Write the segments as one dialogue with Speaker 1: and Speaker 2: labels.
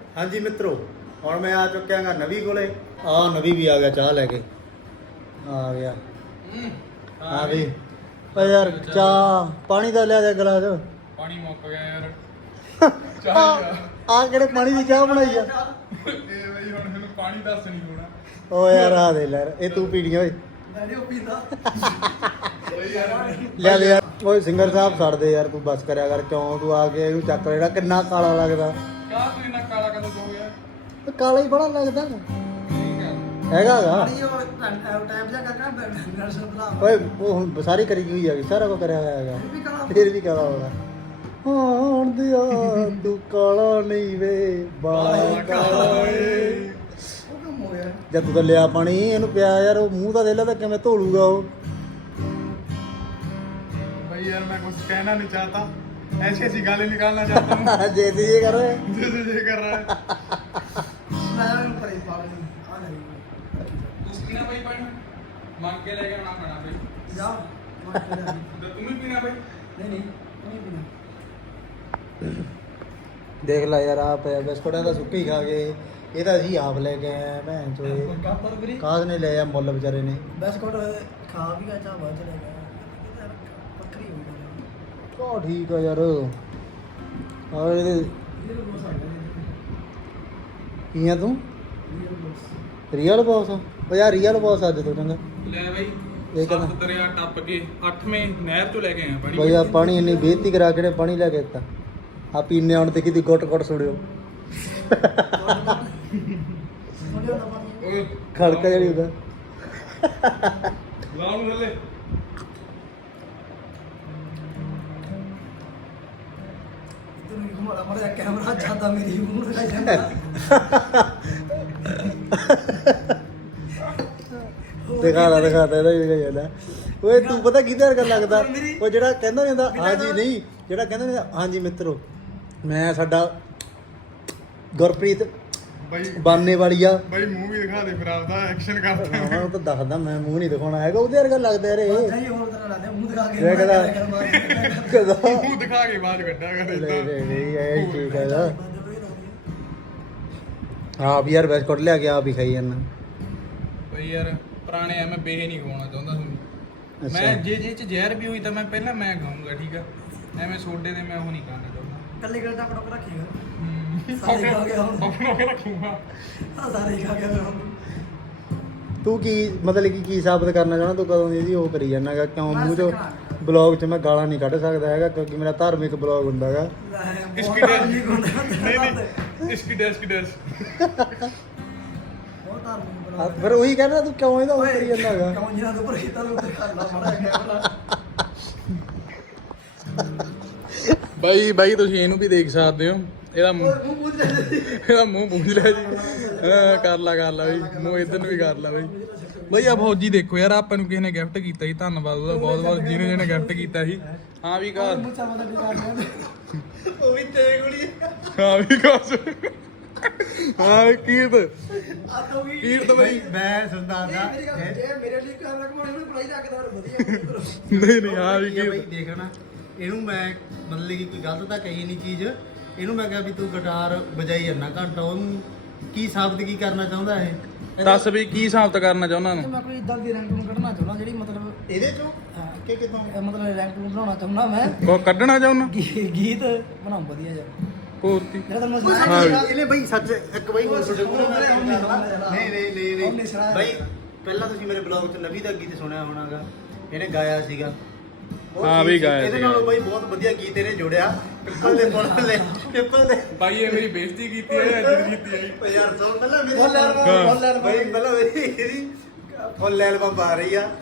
Speaker 1: ਹਾਂਜੀ ਮਿੱਤਰੋ, ਹੁਣ ਮੈਂ ਆ ਚੁੱਕਿਆ ਗਾ ਨਵੀ ਕੋਲੇ। ਆ ਨਵੀ ਵੀ ਆ ਗਿਆ ਚਾਹ ਲੈ ਕੇ ਆ ਗਿਆ। ਹਾਂ ਵੀ ਓ ਯਾਰ ਚਾਹ ਪਾਣੀ ਦਾ ਲਿਆ ਦੇ ਗਲਾਸ।
Speaker 2: ਪਾਣੀ ਮੁੱਕ ਗਿਆ ਯਾਰ।
Speaker 1: ਆ ਕਿਹੜੇ ਪਾਣੀ ਦੀ ਚਾਹ ਬਣਾਈ ਆ?
Speaker 2: ਇਹ ਬਈ ਹੁਣ ਮੈਨੂੰ ਪਾਣੀ ਦੱਸ ਨਹੀਂ ਹੋਣਾ।
Speaker 1: ਓ ਯਾਰ ਆ ਦੇ ਲੈ, ਇਹ ਤੂੰ ਪੀਣੀ ਓਏ।
Speaker 3: ਉਹ ਪੀਂਦਾ
Speaker 1: ਲੈ ਲੈ ਯਾਰ। ਓਏ ਸਿੰਗਰ ਸਾਹਿਬ ਛੱਡ ਦੇ ਯਾਰ, ਤੂੰ ਬਸ ਕਰਿਆ ਕਰ। ਕਿਉਂ ਤੂੰ ਆ ਕੇ ਇਹਨੂੰ ਚੱਕ ਲੈਣਾ? ਕਿੰਨਾ ਕਾਲਾ ਲੱਗਦਾ।
Speaker 2: ਕਿਆ ਤੂੰ ਇੰਨਾ ਕਾਲਾ ਕਦੋਂ ਹੋ ਗਿਆ?
Speaker 1: ਕਾਲਾ ਹੀ ਬੜਾ ਲੱਗਦਾ
Speaker 2: ਠੀਕ ਹੈ।
Speaker 1: ਹੈਗਾ ਗਾ।
Speaker 3: ਟਾਈਮ ਜਾ ਕਰਨਾ ਨਰਸਨ ਬਲਾ
Speaker 1: ਓਏ ਉਹ ਹੁਣ ਸਾਰੀ ਕਰੀ ਹੋਈ ਆ, ਸਾਰਾ ਕੁਝ ਕਰਿਆ ਹੋਇਆ ਹੈਗਾ,
Speaker 3: ਵੀ ਕਰਾ
Speaker 1: ਫਿਰ ਵੀ ਕਾਲਾ ਹੋਣਾ। ਹੁਣ ਦਿਆ ਤੂੰ ਕਾਲਾ ਨਹੀਂ ਵੇ ਬਾਲਾ ਕਾਲਾ ਏ।
Speaker 3: ਉਹ ਕੰਮ ਹੋਇਆ
Speaker 1: ਜਦ ਤੂੰ ਤਾਂ ਲਿਆ ਪਾਣੀ ਇਹਨੂੰ ਪਿਆ ਯਾਰ, ਉਹ ਮੂੰਹ ਤਾਂ ਦੇ ਲਾ ਤਾਂ ਕਿਵੇਂ ਧੋ ਲੂਗਾ ਉਹ।
Speaker 2: भाई यार मैं कुछ कहना नहीं चाहता, ऐसी ऐसी गाली निकालना चाहता हूँ
Speaker 1: ਜੇ ਤੀ ਇਹ ਕਰ
Speaker 2: जैसे ये कर रहा है।
Speaker 3: ਮੈਂ ਉਹਨੂੰ ਪਰੇ ਪਾ ਲਈ ਆ ਨਹੀਂ
Speaker 2: तू पीना भाई पानी मांग के लेके आना पड़ा भाई।
Speaker 3: ਜਾ
Speaker 2: तो तुम ही पीना भाई।
Speaker 3: ਨਹੀਂ ਨਹੀਂ ਪੀਣਾ
Speaker 1: ਦੇਖ ਲੈ ਯਾਰ, ਆ ਪਿਆ ਬਿਸਕੁਟਾਂ ਦਾ ਸੁੱਕੀ ਖਾ ਗਏ। ਇਹ ਤਾਂ ਅਸੀਂ ਆਪ ਲੈ ਕੇ ਆਏ ਆ ਭੈਣ ਚੋਏ।
Speaker 3: ਕਾਪਰ ਵੀਰੇ
Speaker 1: ਕਾਸ ਨੇ ਲੈ ਆ ਮੁੱਲ ਵਿਚਾਰੇ ਨੇ।
Speaker 3: ਬਿਸਕੁਟ ਖਾ ਵੀ ਗਿਆ ਚਾਹ ਬਾਅਦ ਚ ਲੈ ਗਿਆ ਪੱਕਰੀ ਹੋ ਗਈ
Speaker 1: ਕੋ ਠੀਕ ਆ ਯਾਰ। ਆ ਇਹਦੇ
Speaker 3: ਇਹ ਬੋਸ ਆ ਗਿਆ
Speaker 1: ਕੀ ਆ ਤੂੰ?
Speaker 3: ਇਹ ਬੋਸ
Speaker 1: ਰੀਅਲ ਬੌਸ? ਓ ਯਾਰ ਰੀਅਲ ਬੌਸ ਅੱਜ ਤੋਂ ਚੰਗਾ।
Speaker 2: ले भाई
Speaker 1: ये कहना-
Speaker 2: सत दरिया टप के 8वें नहर चो लेके आए पानी।
Speaker 1: ਬਈ ਆ ਪਾਣੀ ਇੰਨੀ ਬੇਇੱਜ਼ਤੀ ਕਰਾ ਕੇ ਨੇ ਪਾਣੀ ਲੈ ਕੇ ਦਿੱਤਾ। ਆ ਪੀਨੇ ਆਉਣ ਤੇ ਕਿਤੇ ਗੁੱਟ ਗੁੱਟ ਸੁੜਿਓ
Speaker 2: ओए
Speaker 1: ਖੜਕਾ ਜਿਹੜੀ ਉਹਦਾ।
Speaker 2: लाओ न ले।
Speaker 3: हमारा कैमरा ज्यादा मेरी मुंह दिखाई देता
Speaker 1: ਦਿਖਾਤਾ ਇਹਦਾ ਵੀ ਜਾਂਦਾ। ਓਏ ਤੂੰ ਪਤਾ ਕਿਹਦੇ ਵਰਗਾ ਲੱਗਦਾ? ਉਹ ਜਿਹੜਾ ਕਹਿੰਦਾ ਜਾਂਦਾ ਹਾਂਜੀ ਨਹੀਂ, ਜਿਹੜਾ ਕਹਿੰਦਾ ਜਾਂਦਾ ਹਾਂਜੀ ਮਿੱਤਰੋ ਮੈਂ ਸਾਡਾ ਗੁਰਪ੍ਰੀਤ
Speaker 2: भाई
Speaker 1: ਬਾਨੇ ਵਾਲੀ ਆ।
Speaker 2: भाई मुंह भी दिखा दे फिर आपदा एक्शन करते हैं।
Speaker 1: ਹਾਂ ਉਹ ਤਾਂ ਦੱਸਦਾ, ਮੈਂ ਮੂੰਹ ਨਹੀਂ ਦਿਖਾਉਣਾ ਹੈਗਾ। ਉਹਦੇ ਵਰਗਾ ਲੱਗਦਾ ਯਾਰ ਇਹ।
Speaker 3: नहीं और तरह लाते मुंह दिखा के
Speaker 1: ਮੈਂ ਕਹਿੰਦਾ ਕਦਾ
Speaker 2: मुंह दिखा के बात कड्डा कर
Speaker 1: ਨਹੀਂ ਨਹੀਂ ਨਹੀਂ ਇਹ ਠੀਕ ਹੈਗਾ। ਆਪ ਯਾਰ ਬਿਸਕੁਟ ਲਿਆ ਕੇ ਆਪ ਹੀ ਖਾਈ ਜਾਂਦਾ।
Speaker 2: भाई यार ਪੁਰਾਣੇ ਐ, ਮੈਂ ਬੇਹੇ ਨਹੀਂ ਖਵਾਉਣਾ ਚਾਹੁੰਦਾ ਤੁਹਾਨੂੰ।
Speaker 1: ਅੱਛਾ।
Speaker 2: ਮੈਂ ਜੇ ਚ ਜ਼ਹਿਰ ਵੀ ਹੋਈ ਤਾਂ ਮੈਂ ਪਹਿਲਾਂ ਮੈਂ ਖਾਊਂਗਾ, ਠੀਕ ਆ? ਐਵੇਂ ਸੋਡੇ ਦੇ ਮੈਂ ਉਹ ਨਹੀਂ ਖਾਣਾ ਚਾਹੁੰਦਾ।
Speaker 3: कल गलता पटक रखिएगा
Speaker 2: ਸਾरे
Speaker 3: खा गया हम
Speaker 2: ਆਪਣਾ ਕੇ ਰੱਖੂਗਾ।
Speaker 3: हाँ सारे ही खा गया हम
Speaker 1: ਤੂੰ ਕੀ ਮਤਲਬ ਕੀ ਸਾਬਤ ਕਰਨਾ ਚਾਹੁੰਦਾ? ਤੂੰ ਕਦੋਂ ਦੀ ਉਹ ਕਰੀ ਜਾਂਦਾਗਾ? ਕਿਉਂ ਮੂੰਹ ਚੋਂ ਬਲੌਗ 'ਚ ਮੈਂ ਗਾਲਾਂ ਨਹੀਂ ਕੱਢ ਸਕਦਾ ਹੈਗਾ, ਕਿਉਂਕਿ ਮੇਰਾ ਧਾਰਮਿਕ ਬਲੌਗ ਹੁੰਦਾ ਹੈਗਾ।
Speaker 2: इसकी डैश नहीं नहीं इसकी डैश
Speaker 3: बहुत आदमी
Speaker 1: ਆ ਫਿਰ ਉਹੀ ਕਹਿੰਦਾ, ਤੂੰ ਕਿਉਂ ਇਹਦਾ ਉਹ ਕਰੀ ਜਾਂਦਾ ਹੈਗਾ?
Speaker 3: कौन जिना तो पर हिता तो कर ला मारा कैमरा
Speaker 2: ਬਾਈ ਤੁਸੀਂ ਇਹਨੂੰ ਵੀ ਦੇਖ ਸਕਦੇ ਹੋ। ਇਹਦਾ ਮੂੰਹ
Speaker 3: मुंह पूछ ले
Speaker 2: ਇਹਦਾ ਮੂੰਹ ਪੂੰਝ ਲਿਆ ਜੀ। ਕਰ ਲਾ ਬਈ, ਮੂੰਹ ਇਧਰ ਨੂੰ ਵੀ ਕਰ ਲਾ ਬਈ। ਬਈ ਆ ਫੌਜੀ ਦੇਖੋ ਯਾਰ, ਆਪਾਂ ਨੂੰ ਕਿਸੇ ਨੇ ਗਿਫਟ ਕੀਤਾ ਸੀ, ਧੰਨਵਾਦ ਉਹਦਾ ਬਹੁਤ ਬਹੁਤ ਜਿਹਨੇ ਗਿਫਟ ਕੀਤਾ ਸੀ। ਹਾਂ ਵੀ ਘਰ
Speaker 3: मुंह चावल बिगाड़ दिया
Speaker 1: ਉਹ ਵੀ ਤੇਰੇ ਕੋਲ ਹੀ
Speaker 2: ਹਾਂ ਵੀ ਘਰ ਹਾਂ ਵੀ ਕੀਰਤ
Speaker 3: आ तो भी
Speaker 2: ਕੀਰਤ ਬਈ
Speaker 1: ਮੈਂ ਸੁਣਦਾ ਹੁੰਦਾ
Speaker 3: मेरे लिए कैमरा को मैंने पढ़ाई रख दो बढ़िया
Speaker 2: ਨਹੀਂ ਨਹੀਂ ਹਾਂ ਵੀ
Speaker 1: ਬਈ
Speaker 2: ਕੀਰਤ
Speaker 1: ਦੇਖ ਨਾ, ਇਹਨੂੰ ਮੈਂ ਮਤਲਬ ਕਿ ਕੋਈ ਗਲਤ ਤਾਂ ਕਹੀ ਨਹੀਂ ਚੀਜ਼। ਇਹਨੂੰ ਮੈਂ ਕਿਹਾ ਵੀ ਤੂੰ ਗਿਟਾਰ ਵਜਾਈ ਜਾਂਦਾ ਘੰਟਾ, ਉਹਨੂੰ ਕੀ ਸਾਬਤ ਕੀ ਕਰਨਾ ਚਾਹੁੰਦਾ ਇਹ?
Speaker 2: ਦੱਸ ਵੀ ਕੀ ਸਾਬਤ ਕਰਨਾ ਚਾਹੁੰਦਾ ਨੂੰ?
Speaker 3: मैं कोई इधर दी रैंक ਨੂੰ ਕੱਢਣਾ ਚਾਹੁੰਦਾ ਜਿਹੜੀ ਮਤਲਬ
Speaker 1: ਇਹਦੇ ਚੋਂ ਕਿ ਕਿਤੋਂ?
Speaker 3: ਮਤਲਬ ਰੈਂਕ ਨੂੰ ਬਣਾਉਣਾ ਚਾਹੁੰਦਾ ਮੈਂ
Speaker 2: ਕੋ ਕੱਢਣਾ ਚਾਹੁੰਦਾ
Speaker 3: ਗੀਤ ਬਣਾਉਂ ਵਧੀਆ ਜਿਹਾ
Speaker 2: ਕੋਤੀ
Speaker 3: ਜਿਹੜਾ ਤੁਹਾਨੂੰ
Speaker 2: ਹਾਂ ਵੀ।
Speaker 1: ਇਹਨੇ ਬਈ ਸੱਚ ਇੱਕ ਬਈ ਹੋਰ ਤੁਹਾਡੇ ਮੂਹਰੇ ਮੈਂ
Speaker 3: ਉਹਨੇ
Speaker 1: ਗੱਲ ਕਰਦਾ।
Speaker 3: ਸੁਣਾਇਆ।
Speaker 1: ਨਹੀਂ ਨਹੀਂ ਨਹੀਂ
Speaker 3: ਉਹਨੇ
Speaker 1: ਨਹੀਂ
Speaker 3: ਸੁਣਾਇਆ।
Speaker 1: ਬਈ ਪਹਿਲਾਂ ਤੁਸੀਂ ਮੇਰੇ ਬਲੌਗ 'ਚ ਨਵੀ ਦਾ ਗੀਤ ਸੁਣਿਆ ਹੋਣਾਗਾ, ਇਹਨੇ ਗਾਇਆ ਸੀਗਾ। ਬਹੁਤ
Speaker 2: ਹਾਂ
Speaker 1: ਠੀਕ
Speaker 2: ਵੀ
Speaker 1: ਸੀ।
Speaker 2: ਗਾਇਆ
Speaker 1: ਇਹਦੇ
Speaker 2: ਸੀਗਾ।
Speaker 1: ਨਾਲੋਂ ਬਈ ਬਹੁਤ ਵਧੀਆ ਗੀਤ ਇਹਨੇ ਜੋੜਿਆ। ਪਿੱਪਲ ਦੇ ਪੁੱਲ ਲੈ ਪਿੱਪਲ ਦੇ
Speaker 2: ਭਾਈ ਇਹ ਮੇਰੀ ਬੇਇੱਜ਼ਤੀ ਕੀਤੀ ਹੈ ਅੱਜ ਕੀਤੀ ਹੈ।
Speaker 1: ਓ ਯਾਰ ਸੁਣ ਪਹਿਲਾਂ ਮੇਰੀ
Speaker 3: ਫੁੱਲ ਐਲਬਮ
Speaker 2: ਹਾਂ।
Speaker 3: ਫੁੱਲ ਐਲਬਮ
Speaker 1: ਬਈ ਪਹਿਲਾਂ ਮੇਰੀ ਇਹਦੀ ਫੁੱਲ ਐਲਬਮ ਆ ਰਹੀ ਆ।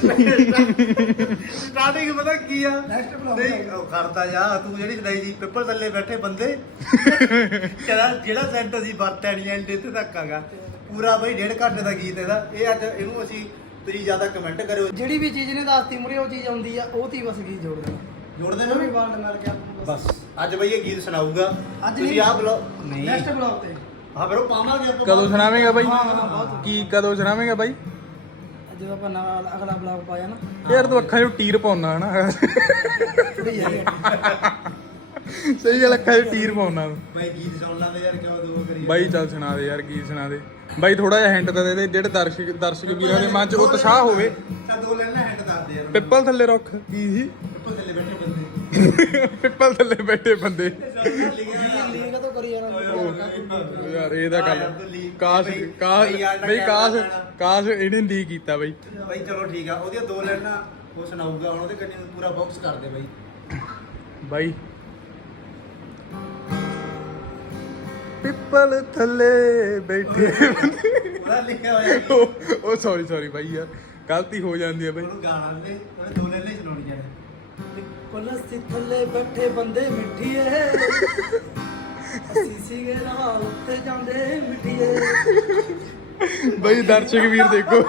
Speaker 1: ਸਟਾਰਟਿੰਗ ਪਤਾ ਕੀ ਆ?
Speaker 3: Next block
Speaker 1: ਨਹੀਂ ਉਹ ਕਰਦਾ ਜਾ ਤੂੰ ਜਿਹੜੀ ਸੁਣਾਈ ਜੀ ਪਿੱਪਲ ਥੱਲੇ ਬੈਠੇ ਬੰਦੇ ਜਿਹੜਾ ਸੈਂਟ ਅਸੀਂ ਵਰਤਿਆ ਨਹੀਂ ਐਂਡ ਇੱਥੇ ਤੱਕ ਆਗਾ ਪੂਰਾ ਬਈ 1.5 ਘੰਟੇ ਦਾ ਗੀਤ ਇਹਦਾ। ਇਹ ਅੱਜ ਇਹਨੂੰ ਅਸੀਂ ਤੁਸੀਂ ਜ਼ਿਆਦਾ ਕਮੈਂਟ ਕਰਿਓ,
Speaker 3: ਜਿਹੜੀ ਵੀ ਚੀਜ਼ ਨੇ ਦੱਸਤੀ ਮੁਰੇ ਉਹ ਚੀਜ਼ ਆਉਂਦੀ ਆ ਉਹ ਤੀ ਬਸ ਗੀਤ ਜੋੜ ਦੇਣਾ
Speaker 1: ਜੋੜਦੇ
Speaker 3: ਉਹ ਵੀ
Speaker 1: ਨਾ
Speaker 3: ਵਰਡ ਨਾਲ ਗਿਆ
Speaker 1: ਬਸ। ਅੱਜ ਬਈ ਇਹ ਗੀਤ ਸੁਣਾਊਗਾ
Speaker 3: ਅੱਜ
Speaker 1: ਤੁਸੀਂ
Speaker 3: ਨਹੀਂ।
Speaker 1: ਆਹ ਬਲੌਗ ਨਹੀਂ
Speaker 3: ਨੈਕਸਟ ਬਲੌਗ ਤੇ
Speaker 1: ਹਾਂ ਫਿਰ ਉਹ ਪਾਵਾਂਗੇ ਆਪਾਂ।
Speaker 2: ਕਦੋਂ ਸੁਣਾਵੇਂਗਾ ਬਾਈ?
Speaker 3: ਹਾਂ, ਬਹੁਤ।
Speaker 2: ਕੀ ਕਦੋਂ ਸੁਣਾਵੇਂਗਾ ਬਾਈ?
Speaker 3: ਜਦੋਂ ਆਪਾਂ ਨਾਲ ਅਗਲਾ ਬਲੌਗ ਪਾਇਆ ਨਾ
Speaker 2: ਯਾਰ ਤੂੰ ਅੱਖਾਂ 'ਚ ਟੀਰ ਪਾਉਣਾ ਹਨਾ।
Speaker 3: ਥੋੜੀ ਜਿਹੀ
Speaker 2: ਸਹੀ ਗੱਲ ਅੱਖਾਂ 'ਚ ਟੀਰ ਪਾਉਣਾ
Speaker 1: ਬਾਈ ਗੀਤ ਸੁਣ ਲਾਂਦੇ ਯਾਰ ਕਿਉਂ ਦੋ ਕਰੀ
Speaker 2: ਬਾਈ ਚੱਲ ਸੁਣਾ ਦੇ ਯਾਰ ਗੀਤ ਸੁਣਾ ਦੇ ਬਾਈ ਥੋੜਾ ਜਿਹਾ ਹਿੰਟ ਤਾਂ ਦੇ ਦੇ ਜਿਹੜੇ ਦਰਸ਼ਕ ਵੀਰਾਂ ਦੇ ਮਨ 'ਚ ਉਤਸ਼ਾਹ ਹੋਵੇ
Speaker 1: ਚੱਲ ਦੋ ਲੈਣਾ ਹੈਂਡ ਦੱਸ ਦੇ ਯਾਰ
Speaker 2: ਪਿੱਪਲ ਥੱਲੇ ਰੁੱਖ ਕੀ ਸੀ
Speaker 1: ਪਿੱਪਲ ਥੱਲੇ ਬੈਠੇ ਬੰਦੇ
Speaker 2: ਪਿੱਪਲ ਥੱਲੇ ਬੈਠੇ ਬੰਦੇ
Speaker 3: ਲੀਕ ਤਾਂ ਕਰੀ ਜਾਣਾ
Speaker 2: ਯਾਰ ਇਹ ਤਾਂ ਗੱਲ ਕਾਸ਼ ਇਹਨੇ ਲੀ ਕੀਤਾ ਬਾਈ
Speaker 1: ਬਾਈ ਚਲੋ ਠੀਕ ਆ ਉਹਦੀਆਂ ਦੋ ਲੈਣਾ ਉਹ ਸੁਣਾਊਗਾ ਹੁਣ ਉਹਦੇ ਕੰਨੀ ਪੂਰਾ ਬਾਕਸ ਕਰ ਦੇ ਬਾਈ
Speaker 2: ਬਾਈ ਪਿੱਪਲ ਥੱਲੇ ਬੈਠੇ
Speaker 1: ਉਹਦਾ ਲਿਖਿਆ ਹੋਇਆ ਸੀ।
Speaker 2: ਉਹ ਸੌਰੀ ਬਾਈ ਯਾਰ ਗਲਤੀ ਹੋ ਜਾਂਦੀ ਹੈ ਬਾਈ
Speaker 1: ਉਹਨੂੰ ਗਾਣਾ ਦੇ ਉਹਨੇ ਦੋ ਲੈਣੇ ਸੁਣਾਉਣੀ ਜਾਣੇ
Speaker 3: ਪਲਸਤੀ ਥੱਲੇ ਬੈਠੇ ਬੰਦੇ ਮਿੱਠੀਏ ਅਸੀਂ ਸੀਗੇ ਨਾ ਉੱਤੇ ਜਾਂਦੇ ਮਿੱਠੀਏ
Speaker 2: ਬਾਈ ਦਰਸ਼ਕ ਵੀਰ ਦੇਖੋ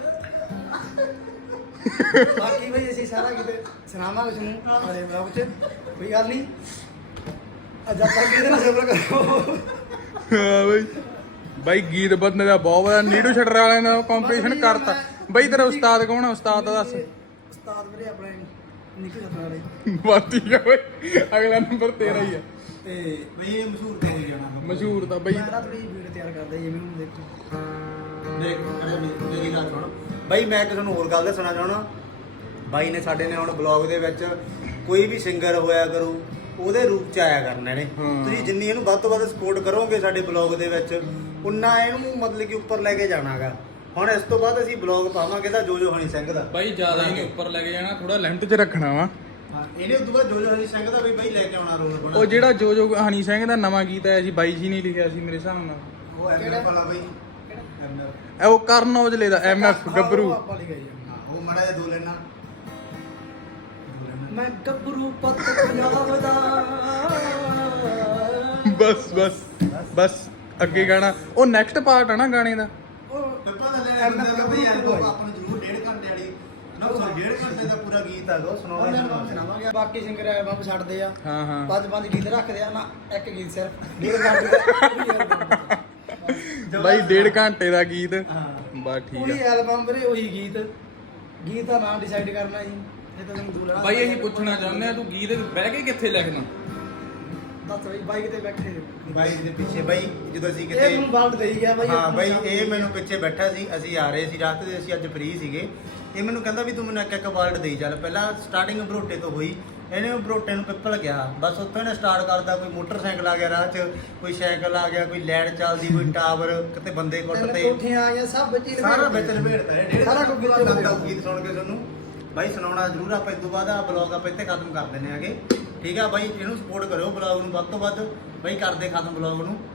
Speaker 3: ਬਾਕੀ ਬਈ ਅਸੀਂ ਸਾਰਾ ਕਿਤੇ ਸੁਣਾਵਾਂਗੇ ਤੁਹਾਨੂੰ ਆਲੇ ਬਲੌਗ 'ਚ ਕੋਈ ਗੱਲ ਨਹੀਂ ਅੱਜ ਆਪਾਂ ਕਿਹਦੇ ਨਾਲ ਸੇਵਰ ਕਰੋ
Speaker 2: ਹਾਂ ਬਾਈ ਗੀਤ ਬੰਦੇ ਦਾ ਬਹੁਤ ਵਧੀਆ ਨੀਡੂ ਸ਼ਟਰ ਵਾਲਿਆਂ ਦਾ ਕੰਪੀਟੀਸ਼ਨ ਕਰਤਾ ਬਾਈ ਤੇਰਾ ਉਸਤਾਦ ਕੌਣ ਆ ਉਸਤਾਦ ਦਾ ਦੱਸ
Speaker 3: ਉਸਤਾਦ ਵੀਰੇ ਆਪਣੇ ਨਿੱਕੇ ਜੱਟਾਂ ਵਾਲੇ
Speaker 2: ਬਾਤੀ ਆ ਬਾਈ ਅਗਲਾ ਨੰਬਰ ਤੇਰਾ ਹੀ ਆ
Speaker 1: ਤੇ ਬਈ ਇਹ ਮਸ਼ਹੂਰ ਤੇ ਹੋ ਜਾਣਾ
Speaker 2: ਮਸ਼ਹੂਰ ਤਾਂ ਬਾਈ
Speaker 3: ਮੈਂ ਰਾਤ ਵੀ ਵੀਡੀਓ ਤਿਆਰ ਕਰਦਾ ਜੀ ਮੈਨੂੰ ਦੇਖੋ
Speaker 1: ਦੇਖ ਅਰੇ ਮੇਰੀ ਗੱਲ ਸੁਣ ਬਾਈ ਮੈਂ ਕਿਸੇ ਨੂੰ ਹੋਰ ਗੱਲ ਦੱਸਣਾ ਚਾਹਣਾ ਬਾਈ ਨੇ ਸਾਡੇ ਨੇ ਹੁਣ ਬਲੌਗ ਦੇ ਵਿੱਚ ਕੋਈ ਵੀ ਸਿੰਗਰ ਹੋਇਆ ਕਰੂ ਉਹਦੇ ਰੂਪ ਚ ਆਇਆ ਕਰਨਾ ਨੇ ਤੁਸੀਂ ਜਿੰਨੀ ਇਹਨੂੰ ਵੱਧ ਤੋਂ ਵੱਧ ਸਪੋਰਟ ਕਰੋਗੇ ਸਾਡੇ ਬਲੌਗ ਦੇ ਵਿੱਚ ਉਨਾ ਇਹਨੂੰ ਮਤਲਬ ਕਿ ਉੱਪਰ ਲੈ ਕੇ ਜਾਣਾਗਾ ਹੁਣ ਇਸ ਤੋਂ ਬਾਅਦ ਅਸੀਂ ਬਲੌਗ ਪਾਵਾਂਗੇ ਤਾਂ ਜੋ ਹਨੀ ਸਿੰਘ ਦਾ
Speaker 2: ਬਾਈ ਜ਼ਿਆਦਾ ਹੀ ਨਹੀਂ ਉੱਪਰ ਲੈ ਕੇ ਜਾਣਾ ਥੋੜਾ ਲਿਮਟ 'ਚ ਰੱਖਣਾ ਵਾ
Speaker 1: ਇਹਨੇ ਉਦੋਂ ਬਾਅਦ ਜੋ ਹਨੀ ਸਿੰਘ ਦਾ ਵੀ ਬਾਈ ਲੈ ਕੇ ਆਉਣਾ ਰੋਲ ਬਣਾ
Speaker 2: ਉਹ ਜਿਹੜਾ ਜੋ ਹਨੀ ਸਿੰਘ ਦਾ ਨਵਾਂ ਗੀਤ ਆਇਆ ਸੀ ਬਾਈ ਜੀ ਨੇ ਲਿਖਿਆ ਸੀ ਮੇਰੇ ਹਿਸਾਬ ਨਾਲ
Speaker 1: ਉਹ ਐਮਐਫ ਵਾਲਾ ਬਾਈ ਐਮਐਫ
Speaker 2: ਇਹ ਉਹ ਕਰਨ ਔਜਲੇ ਦਾ ਐਮਐਫ ਗੱਭਰੂ
Speaker 3: ਆਪਾਂ ਲਿਖਿਆ ਜੀ
Speaker 1: ਉਹ ਮੜਾ ਜਿਹਾ ਦੋ ਲੈਣਾ
Speaker 3: ਮੈਂ ਗੱਭਰੂ ਪੁੱਤ ਪੰਜਾਬ ਦਾ
Speaker 2: ਬਸ ਅੱਗੇ ਗਾਣਾ ਉਹ ਨੈਕਸਟ ਪਾਰਟ ਆ ਨਾ ਗਾਣੇ ਦਾ
Speaker 3: ਉਹ
Speaker 1: ਪਿੱਪਲ ਦਾ ਲੈਣਾ ਬੰਦੇ ਦਾ ਬਈ ਯਾਰ ਆਪਾਂ ਨੂੰ ਜ਼ਰੂਰ 1.5 ਘੰਟੇ ਵਾਲੀ ਨਾ 1.5 ਘੰਟੇ ਦਾ ਪੂਰਾ ਗੀਤ ਆ ਉਹ ਸੁਣਾਉਣਾ
Speaker 3: ਸੁਣਾਵਾਂਗੇ ਬਾਕੀ ਸਿੰਗਰ ਐਲਬਮ ਛੱਡਦੇ ਆ
Speaker 2: ਹਾਂ
Speaker 3: ਪੰਜ ਗੀਤ ਰੱਖਦੇ ਆ ਨਾ ਇੱਕ ਗੀਤ ਸਿਰਫ 1.5 ਘੰਟੇ
Speaker 2: ਬਾਈ 1.5 ਘੰਟੇ ਦਾ ਗੀਤ ਬਸ ਠੀਕ
Speaker 3: ਉਹੀ
Speaker 2: ਆ
Speaker 3: ਐਲਬਮ ਵੀਰੇ ਉਹੀ ਗੀਤ ਦਾ ਨਾਮ ਡਿਸਾਈਡ ਕਰਨਾ ਜੀ ਇਹ ਤਾਂ ਮੈਨੂੰ ਦੂਰ ਲੈਣਾ
Speaker 2: ਬਾਈ ਅਸੀਂ ਪੁੱਛਣਾ ਚਾਹੁੰਦੇ ਆ ਤੂੰ ਗੀਤ ਬਹਿ ਕੇ ਕਿੱਥੇ ਲਿਖਣਾ
Speaker 3: ਦੱਸ ਬਈ ਬਾਈਕ ਤੇ ਬੈਠੇ
Speaker 1: ਬਾਈ ਦੇ ਪਿੱਛੇ ਬਾਈ ਜਦੋਂ ਅਸੀਂ
Speaker 3: ਇਹ
Speaker 1: ਕਿਤੇ
Speaker 3: ਮੈਨੂੰ ਬਾਲਟ ਦੇਈ ਗਿਆ ਬਾਈ
Speaker 1: ਹਾਂ ਬਾਈ ਇਹ ਮੈਨੂੰ ਪਿੱਛੇ ਬੈਠਾ ਸੀ ਅਸੀਂ ਆ ਰਹੇ ਸੀ ਰਾਤ ਦੇ ਅਸੀਂ ਅੱਜ ਫ੍ਰੀ ਸੀਗੇ ਇਹ ਮੈਨੂੰ ਕਹਿੰਦਾ ਵੀ ਤੂੰ ਮੈਨੂੰ ਇੱਕ ਵਰਡ ਦੇਈ ਚੱਲ ਪਹਿਲਾਂ ਸਟਾਰਟਿੰਗ ਬਰੋਟੇ ਤੋਂ ਹੋਈ ਇਹਨੇ ਬਰੋਟੇ ਨੂੰ ਪਿੱਪਲ ਗਿਆ ਬਸ ਉੱਥੋਂ ਇਹਨੇ ਸਟਾਰਟ ਕਰਦਾ ਕੋਈ ਮੋਟਰਸਾਈਕਲ ਆ ਗਿਆ ਰਾਹ 'ਚ ਕੋਈ ਸਾਈਕਲ ਆ ਗਿਆ ਕੋਈ ਲਾਈਟ ਚੱਲਦੀ ਕੋਈ ਟਾਵਰ ਕਿਤੇ ਬੰਦੇ ਕੁੱਟ ਤੇ
Speaker 3: ਕੋਠੀਆਂ ਆਈਆਂ ਸਭ ਵਿੱਚ ਹੀ
Speaker 1: ਸਾਰਾ ਵਿੱਚ ਲਪੇੜਦਾ ਇਹ
Speaker 3: ਸਾਰਾ ਕੁਝ ਵਿੱਚ
Speaker 1: ਲੱਗਦਾ ਗੀਤ ਸੁਣ ਕੇ ਤੁਹਾਨੂੰ ਬਾਈ ਸੁਣਾਉਣਾ ਜ਼ਰੂਰ ਆਪਾਂ ਇਸ ਤੋਂ ਬਾਅਦ ਆ ਬਲੌਗ ਆਪਾਂ ਇੱਥੇ ਖਤਮ ਕਰ ਦਿੰਦੇ ਆਗੇ ਠੀਕ ਆ ਬਾਈ ਇਹਨੂੰ ਸਪੋਰਟ ਕਰਿਓ ਬਲੌਗ ਨੂੰ ਵੱਧ ਤੋਂ ਵੱਧ ਬਾਈ ਕਰਦੇ ਖਤਮ ਬਲੌਗ ਨੂੰ